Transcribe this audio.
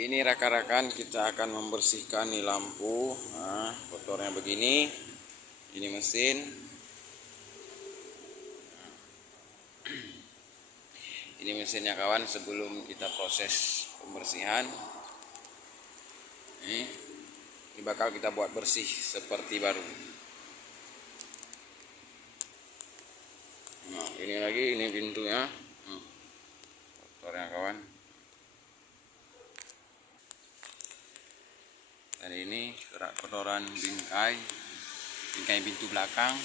Ini rekan-rekan, kita akan membersihkan nih lampu. Nah, kotornya begini. Ini mesin. Ini mesinnya kawan, sebelum kita proses pembersihan. Ini bakal kita buat bersih seperti baru. Nah, ini lagi, ini pintunya. Kotornya kawan. Dan ini kotoran bingkai pintu belakang.